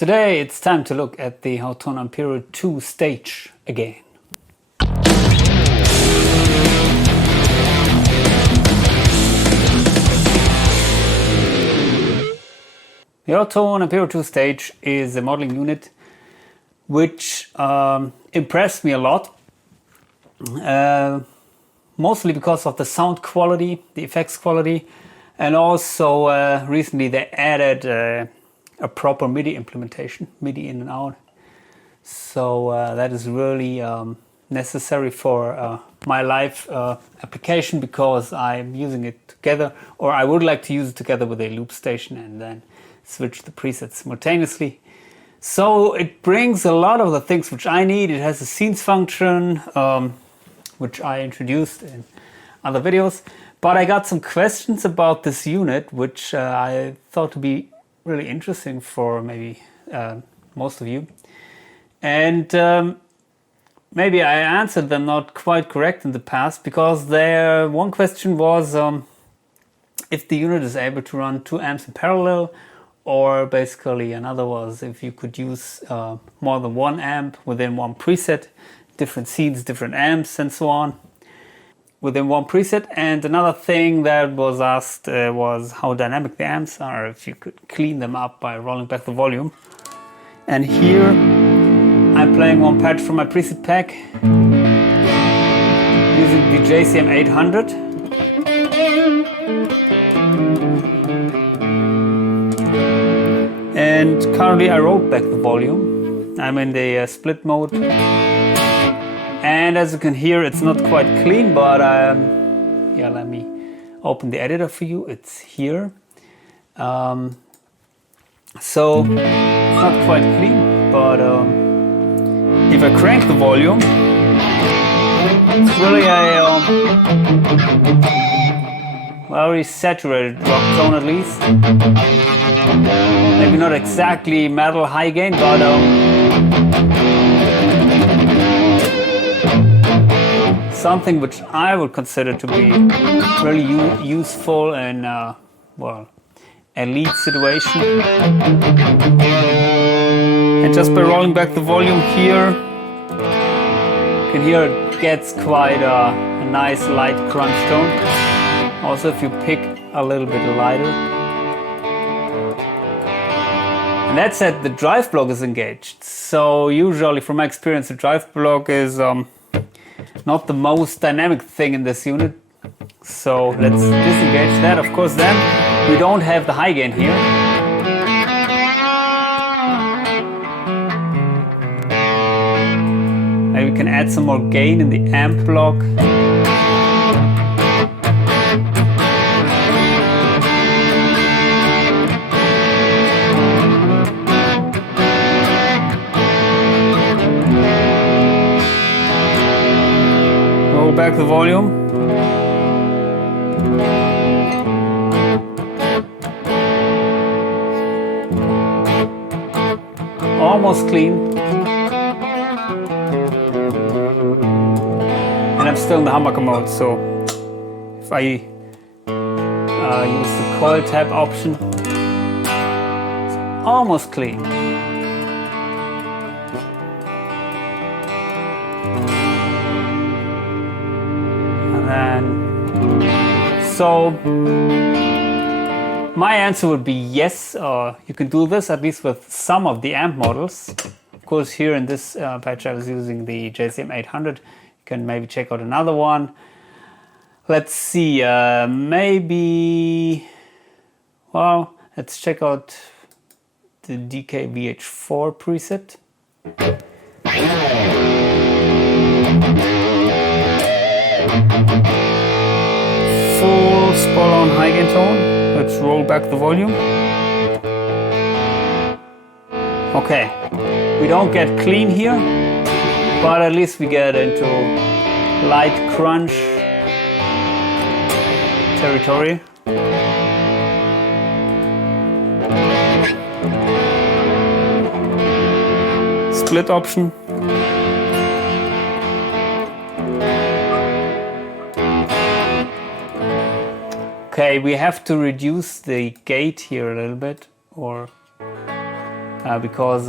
Today it's time to look at the HOTONE Ampero 2 stage again. The HOTONE Ampero 2 stage is a modeling unit which impressed me a lot. Mostly because of the sound quality, the effects quality, and also recently they added a proper MIDI implementation, MIDI in and out. So that is really necessary for my live application, because I'm using it together, or I would like to use it together with a loop station and then switch the presets simultaneously. So it brings a lot of the things which I need. It has a scenes function, which I introduced in other videos. But I got some questions about this unit, which I thought to be really interesting for maybe most of you. And maybe I answered them not quite correct in the past, because one question was if the unit is able to run 2 amps in parallel, or basically another was if you could use more than 1 amp within one preset, different scenes, different amps and so on within one preset. And another thing that was asked was how dynamic the amps are, if you could clean them up by rolling back the volume. And here I'm playing one patch from my preset pack using the JCM-800. And currently I rolled back the volume. I'm in the split mode. And as you can hear, it's not quite clean, but yeah, let me open the editor for you. It's here. So it's not quite clean, but if I crank the volume, it's really a very saturated drop tone, at least. Maybe not exactly metal high gain, but something which I would consider to be really useful in, well, a lead situation. And just by rolling back the volume here, you can hear it gets quite a nice light crunch tone. Also, if you pick a little bit lighter. And that said, the drive block is engaged. So usually, from my experience, the drive block is not the most dynamic thing in this unit. So let's disengage that. Of course, then we don't have the high gain here. Maybe we can add some more gain in the amp block. Roll back the volume. Almost clean. And I'm still in the humbucker mode, so if I use the coil tab option, it's almost clean. And then, so my answer would be yes, you can do this at least with some of the amp models. Of course, here in this patch I was using the JCM-800. You can maybe check out another one. Let's see, maybe, well, let's check out the DKVH4 preset. Full spot on high gain tone. Let's roll back the volume. Okay, we don't get clean here, but at least we get into light crunch territory. Split option. Okay, we have to reduce the gate here a little bit, or because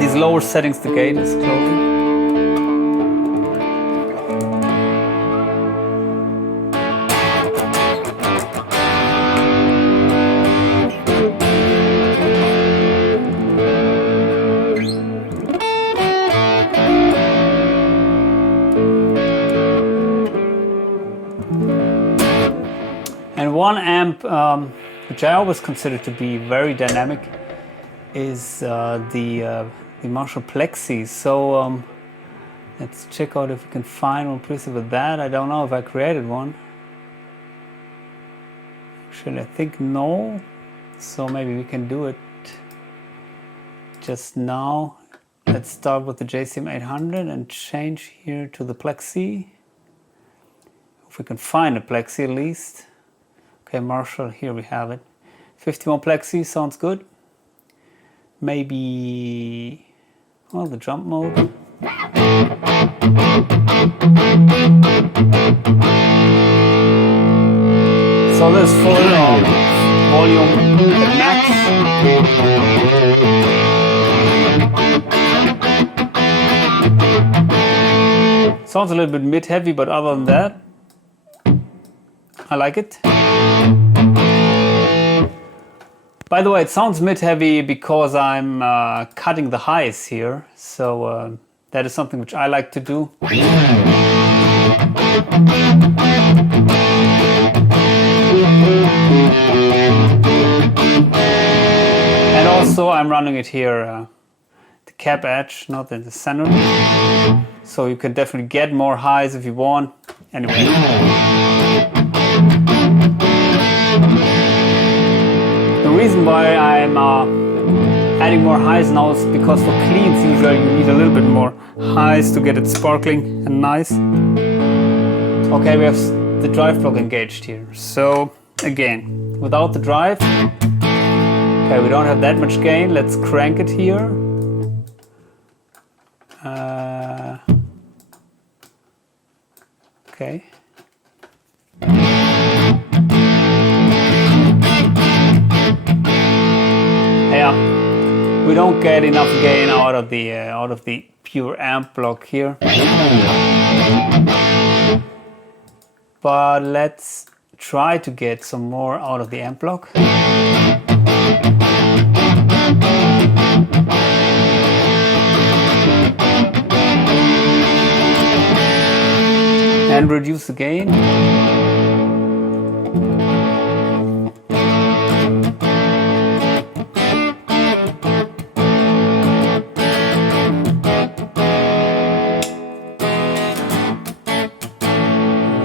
these lower settings the gate is closing. And one amp which I always consider to be very dynamic is the Marshall Plexi. So let's check out if we can find one preset with that. I don't know if I created one. Actually, I think no. So maybe we can do it just now. Let's start with the JCM-800 and change here to the Plexi. If we can find a Plexi at least. Okay, Marshall, here we have it. 51 Plexi sounds good. Maybe, well, the jump mode. So there's full volume at max. Sounds a little bit mid-heavy, but other than that, I like it. By the way, it sounds mid-heavy because I'm cutting the highs here, so that is something which I like to do. And also I'm running it here, the cap edge, not in the center. So you can definitely get more highs if you want. Anyway. The reason why I'm adding more highs now is because for cleans usually you need a little bit more highs to get it sparkling and nice. Okay, we have the drive block engaged here. So again, without the drive, okay, we don't have that much gain. Let's crank it here. Okay. Yeah, we don't get enough gain out of the pure amp block here. But let's try to get some more out of the amp block. And reduce the gain.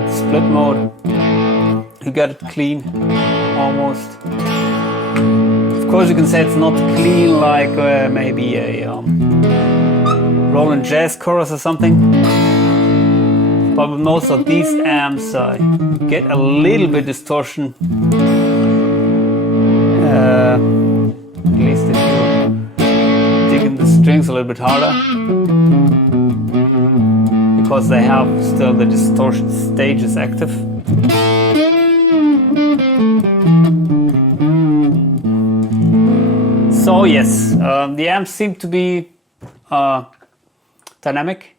Split mode. You got it clean, almost. Of course, you can say it's not clean like maybe a Roland Jazz chorus or something. But with most of these amps, get a little bit distortion. At least if you dig in the strings a little bit harder, because they have still the distortion stages active. So yes, the amps seem to be dynamic.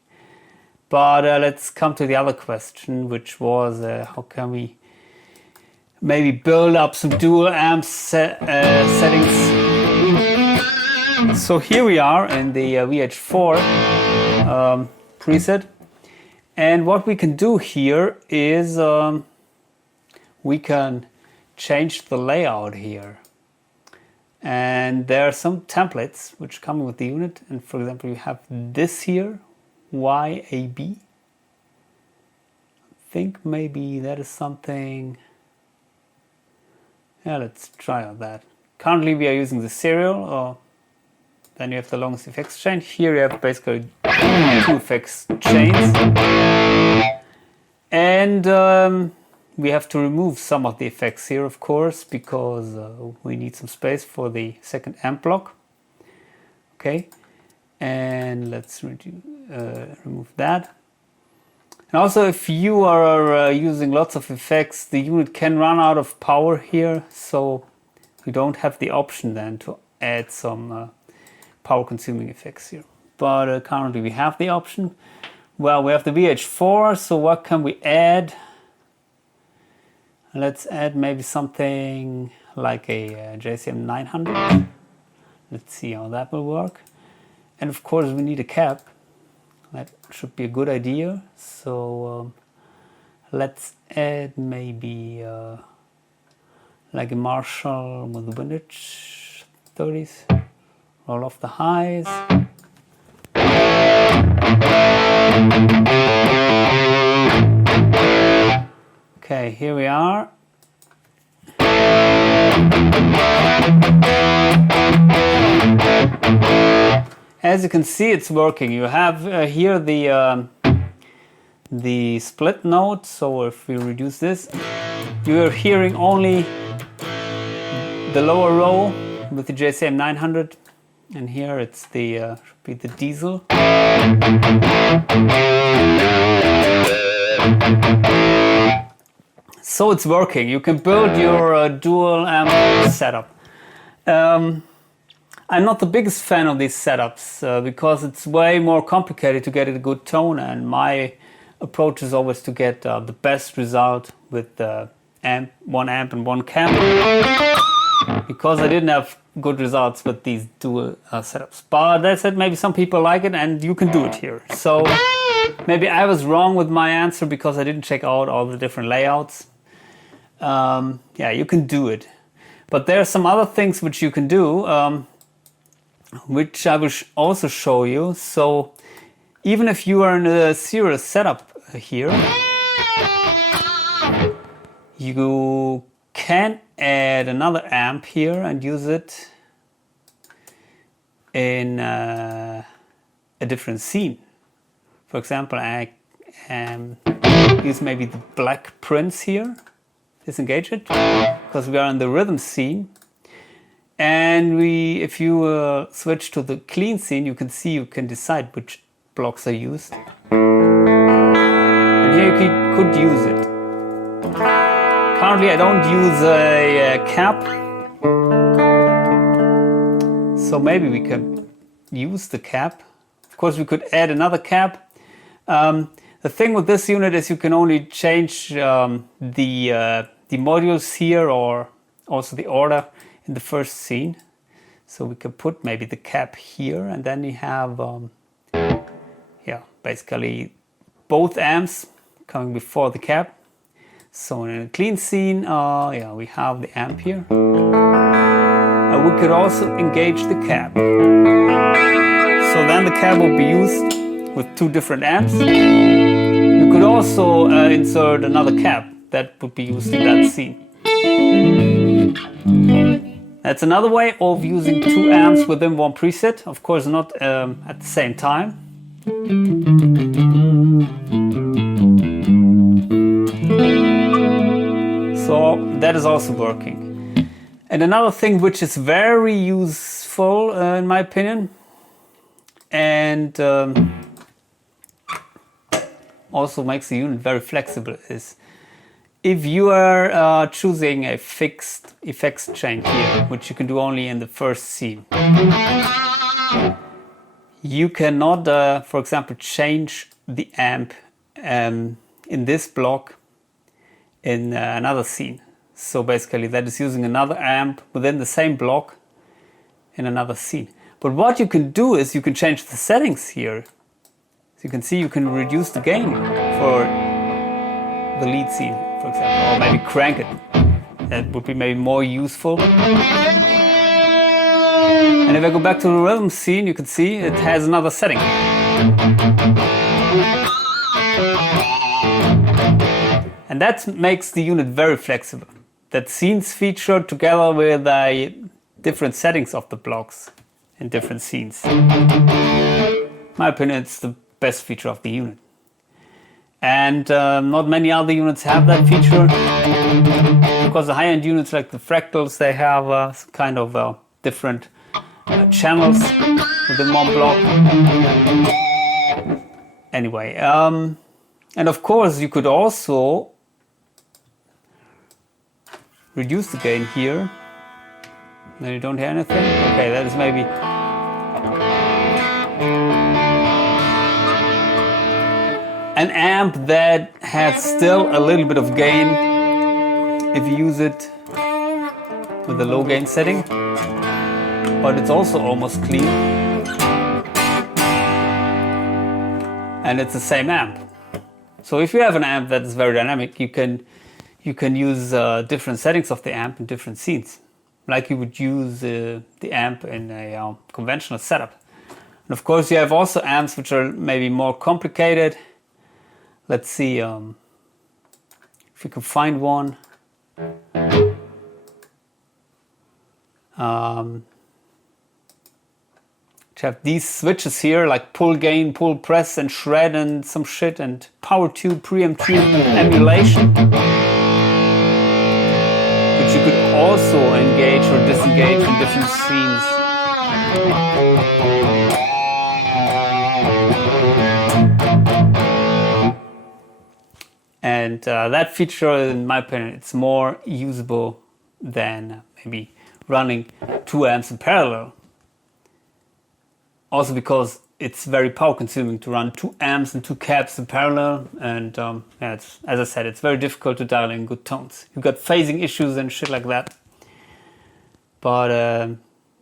But let's come to the other question, which was how can we maybe build up some dual amp settings. So here we are in the VH4 preset, and what we can do here is we can change the layout here. And there are some templates which come with the unit, and for example you have this here, YAB. I think maybe that is something. Yeah, let's try out that. Currently we are using the serial, then you have the longest effects chain. Here you have basically two effects chains. And we have to remove some of the effects here, of course, because we need some space for the second amp block. Okay. And let's remove that. And also, if you are using lots of effects, the unit can run out of power here, so you don't have the option then to add some power consuming effects here. But currently we have the option. Well, we have the VH4, so what can we add? Let's add maybe something like a JCM 900. Let's see how that will work. And of course we need a cap. That should be a good idea. So let's add maybe like a Marshall with windage 30s. Roll off the highs. Okay, here we are. As you can see, it's working. You have here the split note. So if we reduce this, you are hearing only the lower row with the JCM 900, and here it's the should be the diesel. So it's working. You can build your dual amp setup. I'm not the biggest fan of these setups because it's way more complicated to get a good tone, and my approach is always to get the best result with one amp and one cam, because I didn't have good results with these dual setups. But that said, maybe some people like it, and you can do it here. So maybe I was wrong with my answer because I didn't check out all the different layouts. Yeah, you can do it. But there are some other things which you can do, which I will also show you. So even if you are in a serious setup here, you can add another amp here and use it in a different scene. For example, I use maybe the black Prince here, disengage it, because we are in the rhythm scene. And if you switch to the clean scene, you can see you can decide which blocks are used. And here you could use it. Currently I don't use a cap, so maybe we can use the cap. Of course we could add another cap. The thing with this unit is you can only change the modules here, or also the order in the first scene. So we can put maybe the cap here, and then you have yeah, basically both amps coming before the cap. So in a clean scene, yeah, we have the amp here. And we could also engage the cap. So then the cap will be used with two different amps. You could also insert another cap that would be used in that scene. That's another way of using two amps within one preset. Of course not at the same time. So that is also working. And another thing which is very useful in my opinion, and also makes the unit very flexible, is if you are choosing a fixed effects chain here, which you can do only in the first scene. You cannot, for example, change the amp in this block in another scene. So basically that is using another amp within the same block in another scene. But what you can do is you can change the settings here. So you can see you can reduce the gain for the lead scene, for example, or maybe crank it. That would be maybe more useful. And if I go back to the rhythm scene, you can see it has another setting. And that makes the unit very flexible. That scenes feature together with different settings of the blocks in different scenes. In my opinion, it's the best feature of the unit. And not many other units have that feature, because the high-end units like the Fractals, they have some kind of different channels within one block. Anyway, and of course you could also reduce the gain here Then you don't hear anything. Okay, that is maybe... an amp that has still a little bit of gain if you use it with a low gain setting, but it's also almost clean, and it's the same amp. So if you have an amp that is very dynamic, you can use different settings of the amp in different scenes, like you would use the amp in a conventional setup. And of course you have also amps which are maybe more complicated. Let's see if we can find one. Which have these switches here, like pull gain, pull press and shred and some shit, and power tube, preamp tube, emulation, which you could also engage or disengage in different scenes. And that feature, in my opinion, it's more usable than maybe running 2 amps in parallel. Also because it's very power consuming to run 2 amps and 2 cabs in parallel, and yeah, it's, as I said, it's very difficult to dial in good tones. You've got phasing issues and shit like that. But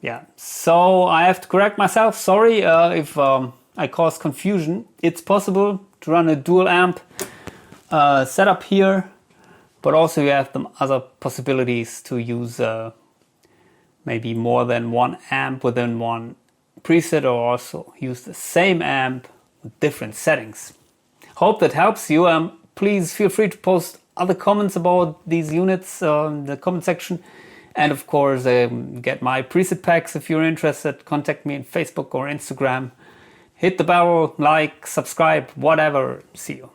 yeah, so I have to correct myself. Sorry if I caused confusion. It's possible to run a dual amp setup here, but also you have some other possibilities to use maybe more than 1 amp within one preset, or also use the same amp with different settings. Hope that helps you. Please feel free to post other comments about these units in the comment section, and of course get my preset packs if you're interested. Contact me on Facebook or Instagram. Hit the bell, like, subscribe, whatever. See you.